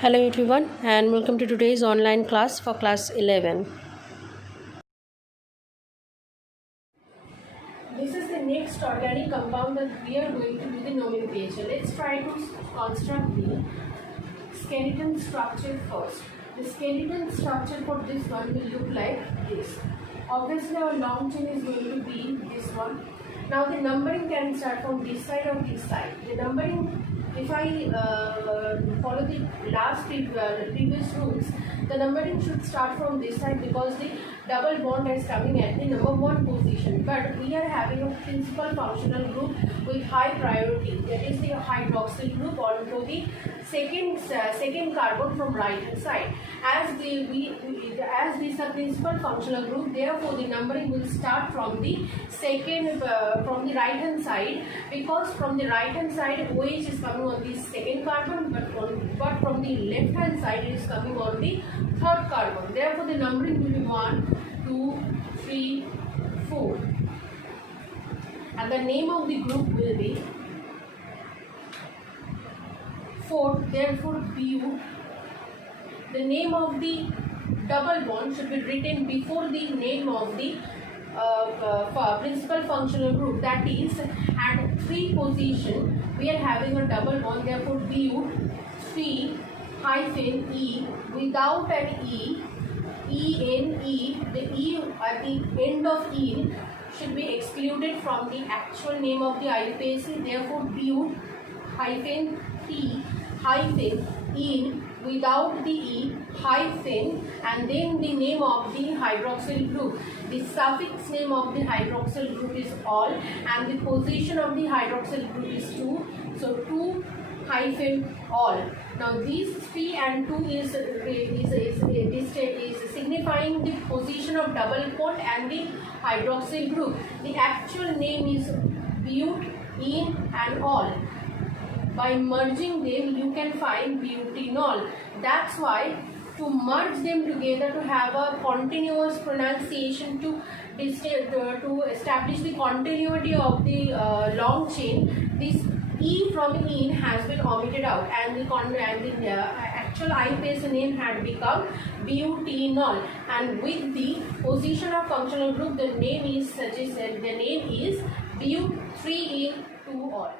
Hello everyone and welcome to today's online class for class 11. This is the next organic compound that we are going to do the nomenclature. Let's try to construct the skeleton structure first. The skeleton structure for this one will look like this. Obviously our long chain is going to be this one. Now the numbering can start from this side or this side. The numbering, if I follow the previous rules, the numbering should start from this side because the double bond is coming at the number 1 position. But we are having a principal functional group with high priority, that is the hydroxyl group onto the second carbon from right hand side. As this is a principal functional group, therefore the numbering will start from the from the right hand side, because from the right hand side OH is coming on the second carbon, but from the left hand side it is coming on the third carbon. Therefore the numbering will be 1, 2, 3, 4, and the name of the group will be 4. Therefore BU. The name of the double bond should be written before the name of the principal functional group, that is at 3 position we are having a double bond. Therefore BU 3 hyphen E without an E, ENE. The E at the end of E should be excluded from the actual name of the IUPAC. Therefore BU hyphen T hyphen in without the E hyphen and then the name of the hydroxyl group. The suffix name of the hydroxyl group is all and the position of the hydroxyl group is 2. So 2 hyphen all. Now these 3 and 2 is signifying the position of double bond and the hydroxyl group. The actual name is but, in and all. By merging them you can find butanol. That's why to merge them together, to have a continuous pronunciation, to establish the continuity of the long chain, this E from in has been omitted out and the actual IUPAC name had become butanol, and with the position of functional group the name is suggested, the name is but3 in 2 all.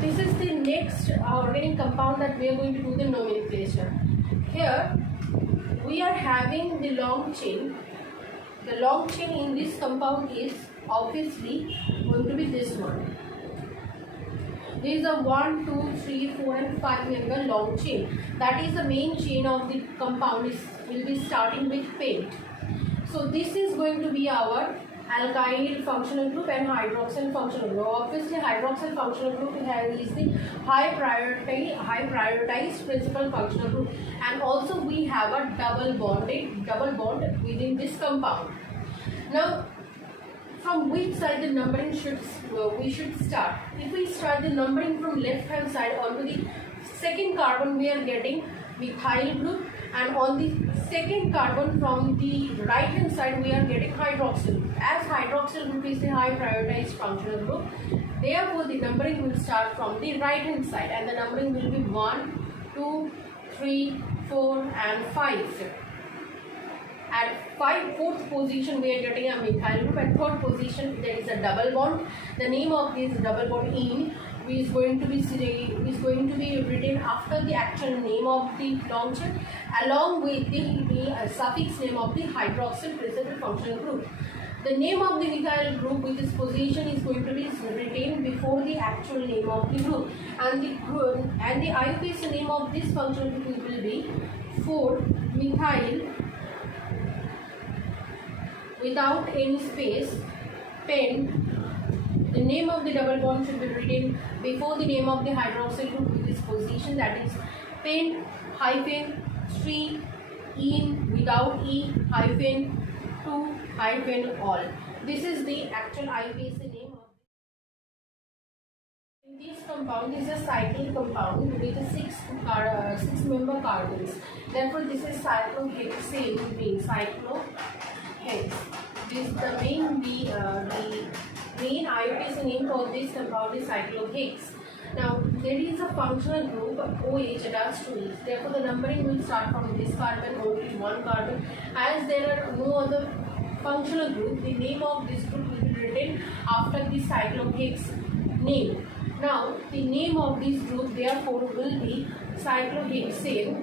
This is the next organic compound that we are going to do the nomenclature. Here we are having the long chain. The long chain in this compound is obviously going to be this one. There is a 1, 2, 3, 4 and 5 member long chain. That is the main chain of the compound. Will be starting with pent. So this is going to be our alkyl functional group and hydroxyl functional group. Obviously hydroxyl functional group is the high prioritized principal functional group, and also we have a double bond within this compound. Now from which side the numbering we should start? If we start the numbering from left hand side, onto the second carbon we are getting methyl group, and on the second carbon from the right hand side we are getting hydroxyl group. As hydroxyl group is the high prioritized functional group, therefore the numbering will start from the right hand side and the numbering will be 1, 2, 3, 4 and 5. At 4th position we are getting a methyl group. At 3rd position there is a double bond. The name of this double bond in is going to be written after the actual name of the long chain along with the suffix name of the hydroxyl principal functional group. The name of the methyl group with its position is going to be written before the actual name of the group, and the IUPAC name of this functional group will be 4-methyl without any space pen. The name of the double bond should be written before the name of the hydroxyl group with its position, that is pen hyphen 3 in without E hyphen 2 hyphen all. This is the actual IUPAC name of this compound. Is a cyclic compound with 6 member carbons. Therefore this is cyclohexane, being cyclohex. This is the main IUPAC name for this compound is cyclohex. Now there is a functional group OH attached to it. Therefore, the numbering will start from this carbon, only one carbon. As there are no other functional group, the name of this group will be written after the cyclohex name. Now, the name of this group therefore will be cyclohexane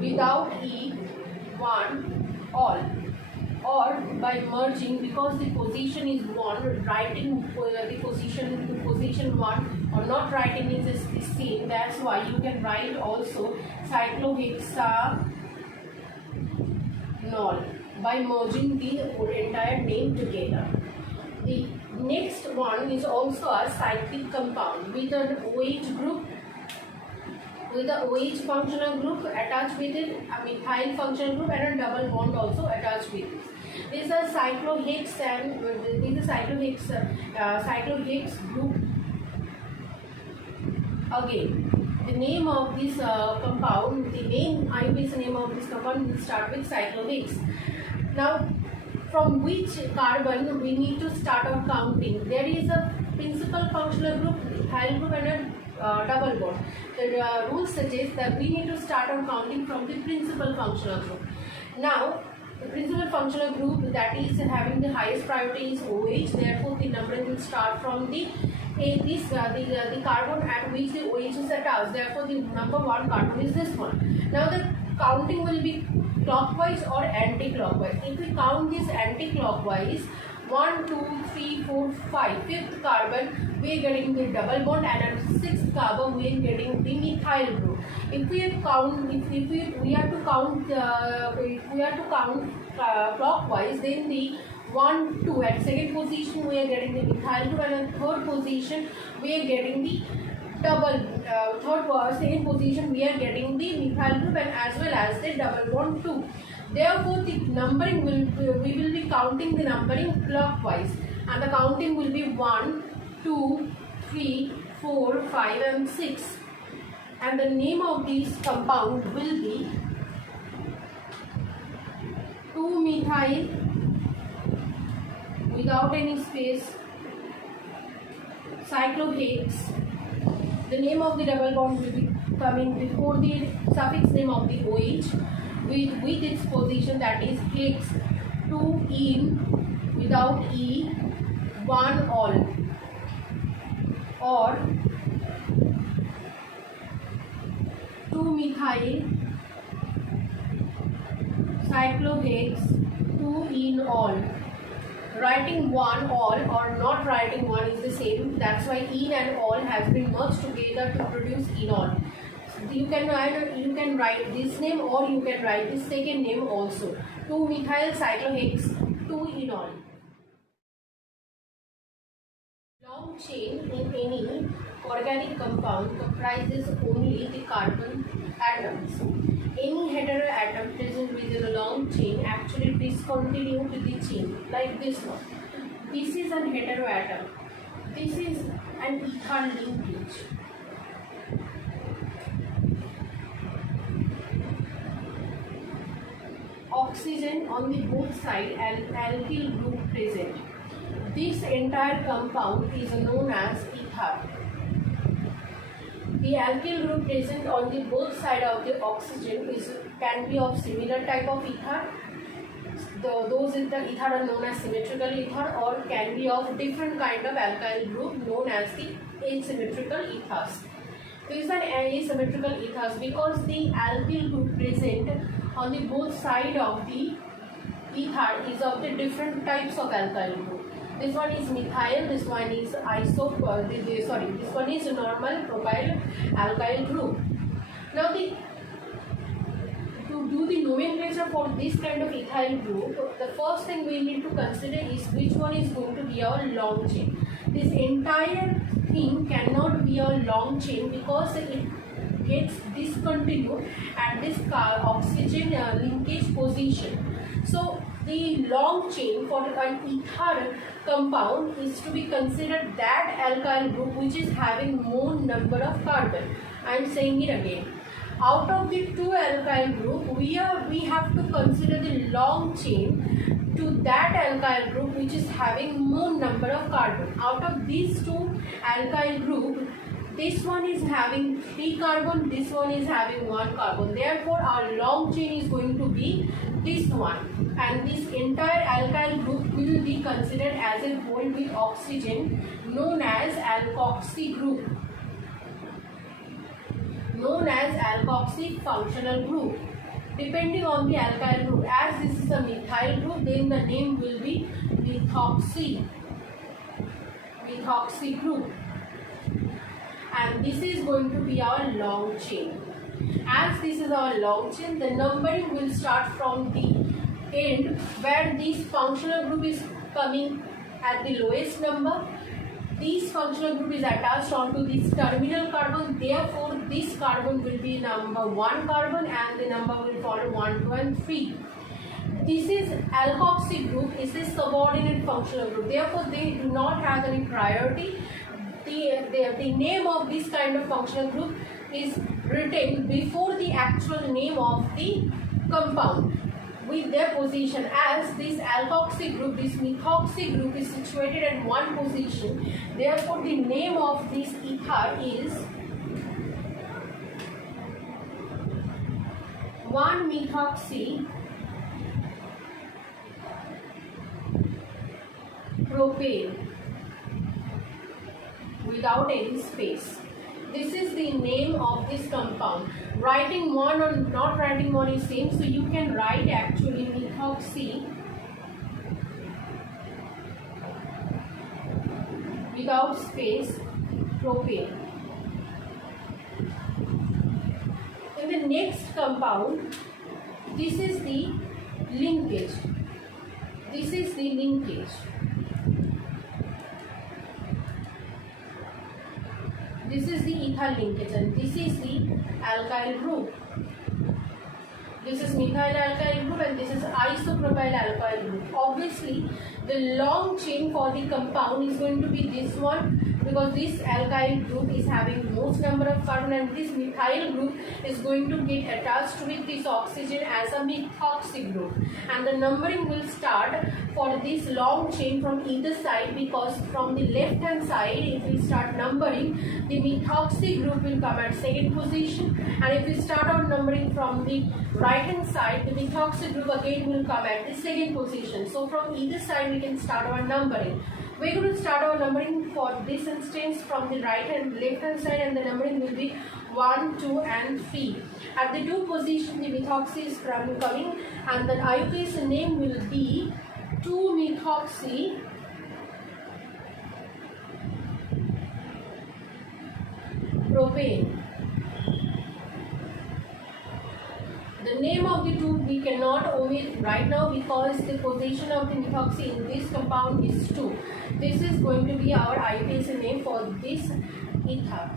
without E, 1, all, or by merging, because the position is 1, writing the position to position 1 or not writing is the same. That's why you can write also cyclohexanol by merging the entire name together. The next one is also a cyclic compound with an OH group, with the OH functional group attached with it, a methyl functional group and a double bond also attached with it. This is a cyclohex and this is cyclohex group. Again, the name of this compound, the main IUPAC name of this compound will start with cyclohex. Now, from which carbon we need to start our counting? There is a principal functional group, methyl group and a double bond. The rule suggests that we need to start our counting from the principal functional group. Now, the principal functional group that is having the highest priority is OH. Therefore, the numbering will start from the carbon at which the OH is attached. Therefore, the number 1 carbon is this one. Now, the counting will be clockwise or anti-clockwise. If we count this anti-clockwise, 1, 2, 3, 4, 5, fifth carbon we are getting the double bond, and at 6th carbon we are getting the methyl group. If we count, if we have to count clockwise, then the 1, 2 at second position we are getting the methyl group, and at third position we are getting the second position we are getting the methyl group, and as well as the double bond 2. Therefore, the numbering we will be counting the numbering clockwise, and the counting will be 1, 2, 3, 4, 5 and 6. And the name of this compound will be 2-methyl without any space cyclohex. The name of the double bond will be coming before the suffix name of the OH with its position, that is hex, 2 in without E, 1 all, or 2-methyl cyclohex, 2 in all. Writing 1 all or not writing 1 is the same. That's why in and all has been merged together to produce enol. You can write this name or you can write the second name also. 2-methyl cyclohex, 2-enol. Long chain in any organic compound comprises only the carbon atoms. Any heteroatom present within a long chain actually discontinued the chain, like this one. This is an heteroatom. This is an ether linkage. Oxygen on the both sides and alkyl group present. This entire compound is known as ether. The alkyl group present on the both side of the oxygen can be of similar type of ether. Those in the ether are known as symmetrical ether, or can be of different kind of alkyl group known as the asymmetrical ethers. These are asymmetrical ethers because the alkyl group present on the both side of the ether is of the different types of alkyl group. This one is methyl, this one is this one is normal propyl alkyl group. Now to do the nomenclature for this kind of ethyl group, the first thing we need to consider is which one is going to be our long chain. This entire thing cannot be a long chain because it gets discontinued at this oxygen linkage position. So the long chain for an ether compound is to be considered that alkyl group which is having more number of carbon. I am saying it again. Out of the two alkyl group, we have to consider the long chain to that alkyl group which is having more number of carbon. Out of these two alkyl group, this one is having 3 carbon, this one is having 1 carbon. Therefore, our long chain is going to be this one, and this entire alkyl group will be considered as a whole with oxygen, known as alkoxy group, known as alkoxy functional group. Depending on the alkyl group, as this is a methyl group, then the name will be methoxy group, and this is going to be our long chain. As this is our long chain, the numbering will start from the end where this functional group is coming at the lowest number. This functional group is attached onto this terminal carbon, therefore this carbon will be number 1 carbon and the number will follow 1, 2 and 3. This is alkoxy group, is a subordinate functional group, therefore they do not have any priority. The name of this kind of functional group is written before the actual name of the compound with their position. As this alkoxy group, this methoxy group is situated at one position, therefore the name of this ether is 1-methoxy propane without any space. This is the name of this compound. Writing one or not writing one is same, so you can write actually methoxy without space propane. In the next compound, this is the linkage. This is the linkage. This is the ethyl linkage and this is the alkyl group. This is methyl alkyl group and this is isopropyl alkyl group. Obviously, the long chain for the compound is going to be this one, because this alkyl group is having most number of carbon and this methyl group is going to get attached with this oxygen as a methoxy group, and the numbering will start for this long chain from either side, because from the left hand side if we start numbering, the methoxy group will come at second position, and if we start our numbering from the right hand side, the methoxy group again will come at the second position. So from either side we can start our numbering. We're going to start our numbering for this instance from the right and left hand side, and the numbering will be 1, 2 and 3. At the 2 position the methoxy is coming and the IUPAC name will be 2-methoxy propane. The name of the 2 we cannot omit right now because the position of the methoxy in this compound is 2. This is going to be our IUPAC name for this ether.